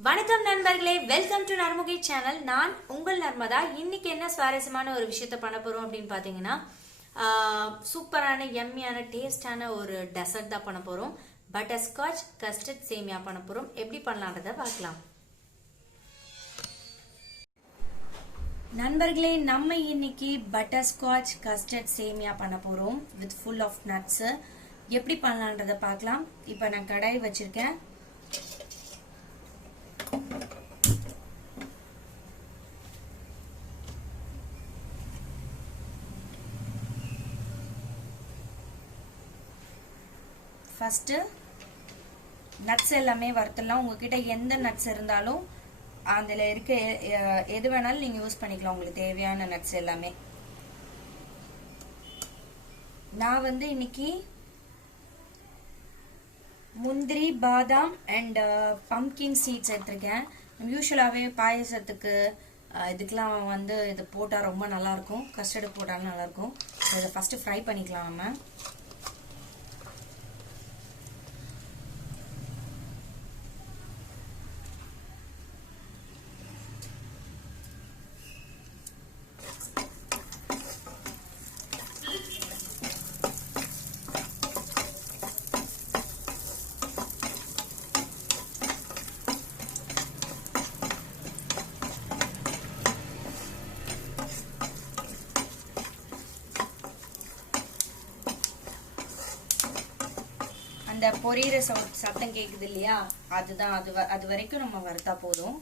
வணக்கம் நண்பர்களே, welcome to நர்முகி channel. நான் உங்கள் நர்மதா. இன்னைக்கு என்ன சுவாரஸ்யமான ஒரு விஷயத்த பண்ண போறோம் அப்படின்னு பாத்தீங்கன்னா, சூப்பரான எம்மியான டேஸ்டான ஒரு டெசர்ட் தான் பண்ண போறோம். பட்டர்ஸ்காட்ச் கஸ்டர்ட் சேமியா பண்ண போறோம். எப்படி பண்ணலான்றத பார்க்கலாம். நண்பர்களே, நம்ம இன்னைக்கு பட்டர்ஸ்காட்ச் கஸ்டர்ட் சேமியா பண்ண போறோம் வித் ஃபுல் ஆஃப் நட்ஸ். எப்படி பண்ணலான்றத பார்க்கலாம். இப்போ நான் கடாய் வச்சிருக்கேன். ஃபர்ஸ்ட் நட்ஸ் எல்லாமே வறுத்துடலாம். உங்ககிட்ட எந்த நட்ஸ் இருந்தாலும் அதில் இருக்க எது வேணாலும் நீங்கள் யூஸ் பண்ணிக்கலாம், உங்களுக்கு தேவையான நட்ஸ் எல்லாமே. நான் வந்து இன்னைக்கு முந்திரி, பாதாம் அண்ட் பம்கின் சீட்ஸ் எடுத்திருக்கேன். யூஸ்வலாகவே பாயசத்துக்கு இதுக்கெலாம் வந்து இது போட்டால் ரொம்ப நல்லாயிருக்கும். கஸ்டர்டு போட்டாலும் நல்லாயிருக்கும். இதை ஃபஸ்ட்டு ஃப்ரை பண்ணிக்கலாம் நம்ம. அந்த பொரியிற சத்தம் கேக்குது இல்லையா, அதுதான். அது வரைக்கும் நம்ம வறுத்தா போதும்.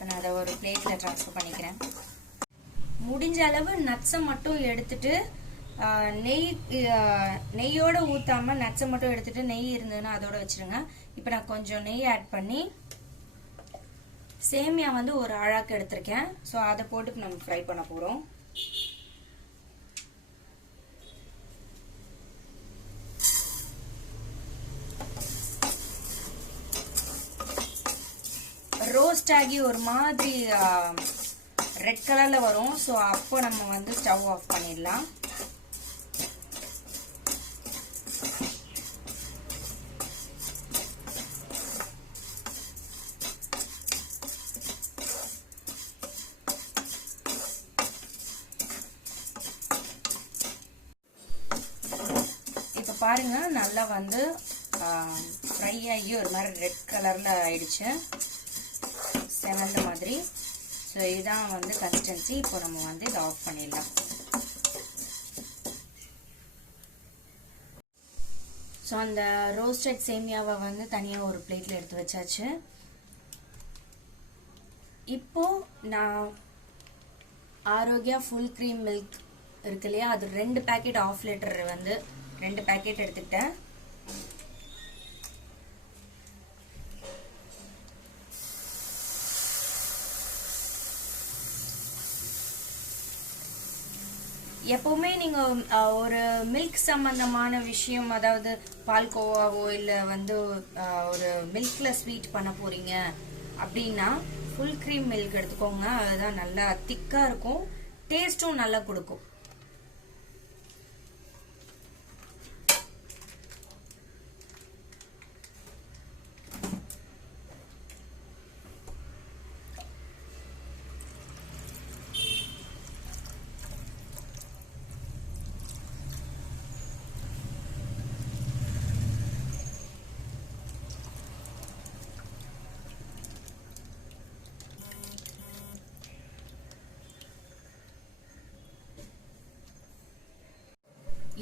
நான் அதை ஒரு பிளேட்ல ட்ரான்ஸ்ஃபர் பண்ணிக்கிறேன். முடிஞ்ச அளவு நட்ஸை மட்டும் எடுத்துட்டு நெய்யோட ஊத்தாம நட்ஸை மட்டும் எடுத்துட்டு நெய் இருந்ததுன்னா அதோட வச்சிருங்க. இப்போ நான் கொஞ்சம் நெய் ஆட் பண்ணி சேமியா வந்து ஒரு அழாக்கு எடுத்திருக்கேன். ஸோ அதை போட்டு நம்ம ஃப்ரை பண்ண போறோம். ரோஸ்ட் ஆகி ஒரு மாதிரி ரெட் கலர்ல வரும். ஸோ அப்போ நம்ம வந்து ஸ்டவ் ஆஃப் பண்ணிடலாம். பாருங்க, நல்லா வந்து ஃப்ரை ஆகி ஒரு மாதிரி ரெட் கலர்ல ஆயிடுச்சு, செவந்த மாதிரி. ஸோ இதுதான் வந்து கன்சிஸ்டன்சி. இப்போ நம்ம வந்து இதை ஆஃப் பண்ணிடலாம். ஸோ அந்த ரோஸ்டட் சேமியாவை வந்து தனியாக ஒரு பிளேட்ல எடுத்து வச்சாச்சு. இப்போ நான் ஆரோக்கியா ஃபுல் க்ரீம் மில்க் இருக்கு இல்லையா, அது 2 பேக்கெட் ½ லிட்டர் வந்து 2 பேக்கெட் எடுத்துக்கிட்டேன். எப்பவுமே நீங்க ஒரு மில்க் சம்பந்தமான விஷயம், அதாவது பால்கோவாவோ இல்ல வந்து ஒரு மில்க்ல ஸ்வீட் பண்ண போறீங்க அப்படின்னா ஃபுல் க்ரீம் மில்க் எடுத்துக்கோங்க. அதுதான் நல்லா திக்கா இருக்கும், டேஸ்டும் நல்லா கொடுக்கும்.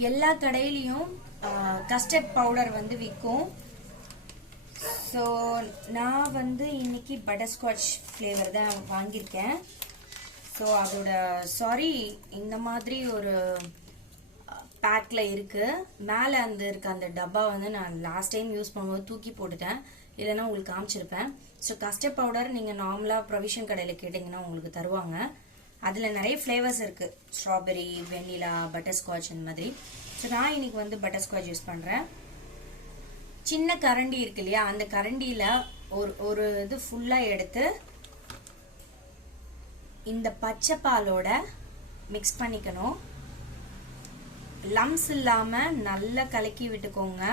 எல்லா கடையிலையும் கஸ்டர்ட் பவுடர் வந்து விற்கும். ஸோ நான் வந்து இன்னைக்கு பட்டர்ஸ்காட்ச் ஃப்ளேவர் தான் வாங்கியிருக்கேன். ஸோ அதோட இந்த மாதிரி ஒரு பேக்ல இருக்கு. மேலே இருக்க அந்த டப்பா வந்து நான் லாஸ்ட் டைம் யூஸ் பண்ணும்போது தூக்கி போட்டுட்டேன், இல்லைன்னா உங்களுக்கு காமிச்சிருப்பேன். ஸோ கஸ்டர்ட் பவுடர் நீங்கள் நார்மலாக ப்ரொவிஷன் கடையில் கேட்டிங்கன்னா உங்களுக்கு தருவாங்க. அதில் நிறைய ஃப்ளேவர்ஸ் இருக்குது, ஸ்ட்ராபெரி, வெண்ணிலா, பட்டர்ஸ்காட்ச் இந்த மாதிரி. ஸோ நான் இன்னைக்கு வந்து பட்டர்ஸ்காட்ச் யூஸ் பண்ணுறேன். சின்ன கரண்டி இருக்கு இல்லையா, அந்த கரண்டியில் ஒரு இது ஃபுல்லாக எடுத்து இந்த பச்சை பாலோட மிக்ஸ் பண்ணிக்கணும். லம்ஸ் இல்லாம நல்லா கலக்கி விட்டுக்கோங்க.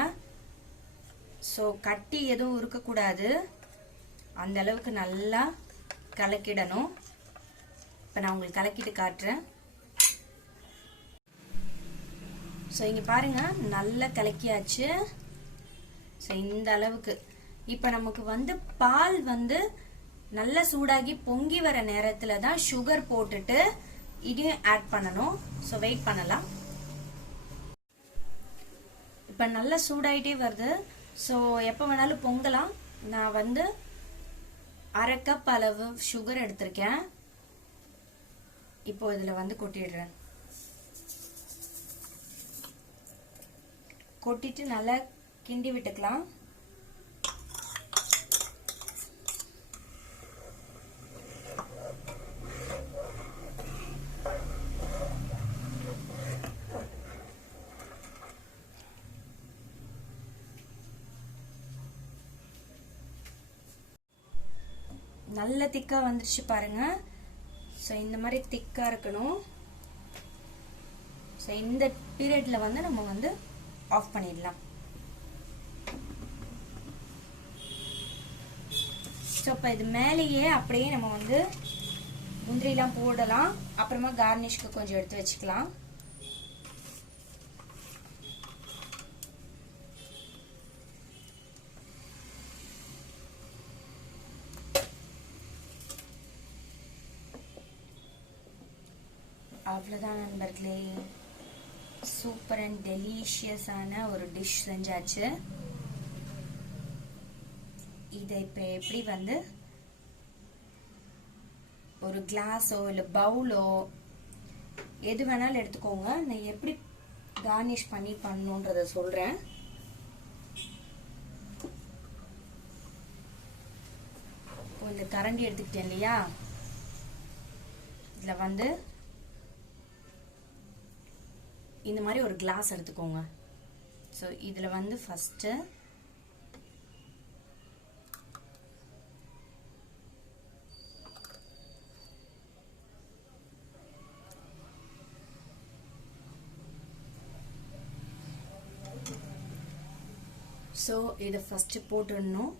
ஸோ கட்டி எதுவும் இருக்கக்கூடாது, அந்த அளவுக்கு நல்லா கலக்கிடணும். இப்போ நான் உங்களுக்கு கலக்கிட்டு காட்டுறேன். ஸோ இங்கே பாருங்க, நல்லா கலக்கியாச்சு. ஸோ இந்த அளவுக்கு. இப்போ நமக்கு பால் நல்லா சூடாகி பொங்கி வர நேரத்தில் தான் சுகர் போட்டுட்டு இதையும் ஆட் பண்ணணும். ஸோ வெயிட் பண்ணலாம். இப்போ நல்லா சூடாயிட்டே வருது. ஸோ எப்போ வேணாலும் பொங்கலாம். நான் 1/2 கப் அளவு சுகர் எடுத்திருக்கேன். இப்போ இதில் கொட்டிடுறேன். கொட்டிட்டு நல்லா கிண்டி விட்டுக்கலாம். நல்ல திக்கா வந்துருச்சு பாருங்க. ஸோ இந்த மாதிரி திக்கா இருக்கணும். ஸோ இந்த பீரியட்ல நம்ம ஆஃப் பண்ணிடலாம். ஸோ இப்போ இது மேலேயே அப்படியே நம்ம முந்திரிலாம் போடலாம். அப்புறமா கார்னிஷ்க்கு கொஞ்சம் எடுத்து வச்சுக்கலாம். அவ்வளோதான் நண்பர்களே, சூப்பர் அண்ட் டெலிஷியஸான ஒரு டிஷ் செஞ்சாச்சு. இதை இப்போ எப்படி ஒரு கிளாஸோ இல்லை பவுலோ எது வேணாலும் எடுத்துக்கோங்க. நான் எப்படி கார்னிஷ் பண்ணணுன்றத சொல்கிறேன். இந்த கரண்டி எடுத்துக்கிட்டேன் இல்லையா, இதில் இந்த மாதிரி ஒரு கிளாஸ் எடுத்துக்கோங்க. ஸோ இதில் ஃபஸ்ட்டு இதை ஃபஸ்ட்டு போட்டுடணும்.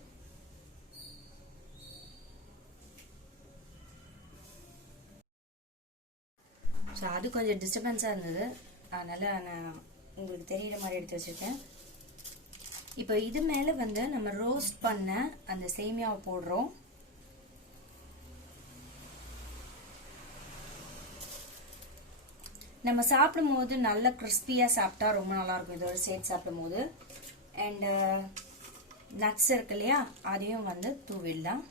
ஸோ அது கொஞ்சம் டிஸ்டர்பன்ஸாக இருந்தது, அதனால் நான் உங்களுக்கு தெரிகிற மாதிரி எடுத்து வச்சுருக்கேன். இப்போ இது மேலே நம்ம ரோஸ்ட் பண்ண அந்த சேமியாவை போடுறோம். நம்ம சாப்பிடும் போது நல்லா கிறிஸ்பியாக சாப்பிட்டா ரொம்ப நல்லாயிருக்கும். இதோட சேர்த்து சாப்பிடும் போது. அண்ட் நட்ஸ் இருக்கு இல்லையா, அதையும் தூவிடலாம்.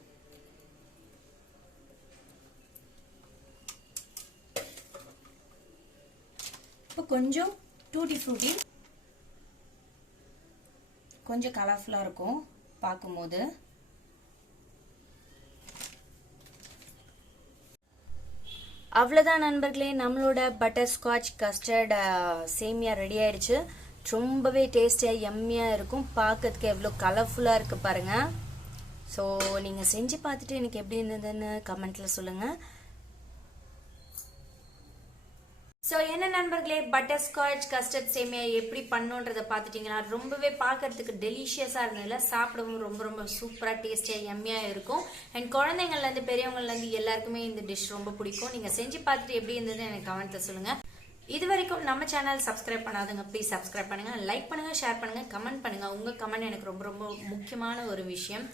இப்போ கொஞ்சம் டூட்டி ஃப்ரூட்டி, கொஞ்சம் கலர்ஃபுல்லாக இருக்கும் பார்க்கும்போது. அவ்வளோதான் நண்பர்களே, நம்மளோட பட்டர்ஸ்காட்ச் கஸ்டர்ட் சேமியா ரெடி ஆயிடுச்சு. ரொம்பவே டேஸ்டியாக எம்மியாக இருக்கும். பார்க்கறதுக்கு எவ்வளோ கலர்ஃபுல்லாக இருக்குது பாருங்கள். ஸோ நீங்கள் செஞ்சு பார்த்துட்டு எனக்கு எப்படி இருந்ததுன்னு கமெண்ட்டில் சொல்லுங்கள். ஸோ என்ன நண்பர்களே, பட்டர்ஸ்காட்ச் கஸ்டர்ட் சேமியா எப்படி பண்ணுன்றதை பார்த்துட்டிங்கன்னா ரொம்பவே பார்க்கறதுக்கு டெலிஷியஸாக இருந்ததில்ல, சாப்பிடவும் ரொம்ப ரொம்ப சூப்பராக டேஸ்டியாக எம்மியாக இருக்கும். அண்ட் குழந்தைங்கள்லேருந்து பெரியவங்கள்லேருந்து எல்லாருக்குமே இந்த டிஷ் ரொம்ப பிடிக்கும். நீங்கள் செஞ்சு பார்த்துட்டு எப்படி இருந்ததுன்னு எனக்கு கமெண்ட்டில் சொல்லுங்கள். இது வரைக்கும் நம்ம சேனல் சப்ஸ்கிரைப் பண்ணாதுங்க, ப்ளீஸ் சப்ஸ்கிரைப் பண்ணுங்கள், லைக் பண்ணுங்கள், ஷேர் பண்ணுங்கள், கமெண்ட் பண்ணுங்கள். உங்கள் கமெண்ட் எனக்கு ரொம்ப ரொம்ப முக்கியமான ஒரு விஷயம்.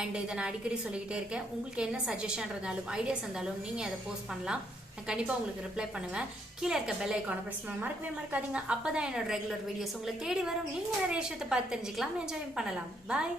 அண்ட் இதை நான் அடிக்கடி சொல்லிக்கிட்டே இருக்கேன். உங்களுக்கு என்ன சஜஷன் இருந்தாலும் ஐடியாஸ் இருந்தாலும் நீங்கள் அதை போஸ்ட் பண்ணலாம். நான் கண்டிப்பாக உங்களுக்கு ரிப்ளை பண்ணுவேன். கீழே இருக்க பெல் ஐக்கானை ப்ரெஸ் பண்ண மறக்கவே மறக்காதீங்க. அப்போ தான் என்னோட ரெகுலர் வீடியோஸ் உங்களை தேடி வரும். நீங்கள் நிறைய விஷயத்தை பார்த்து தெரிஞ்சுக்கலாம், என்ஜாய் பண்ணலாம். பாய்.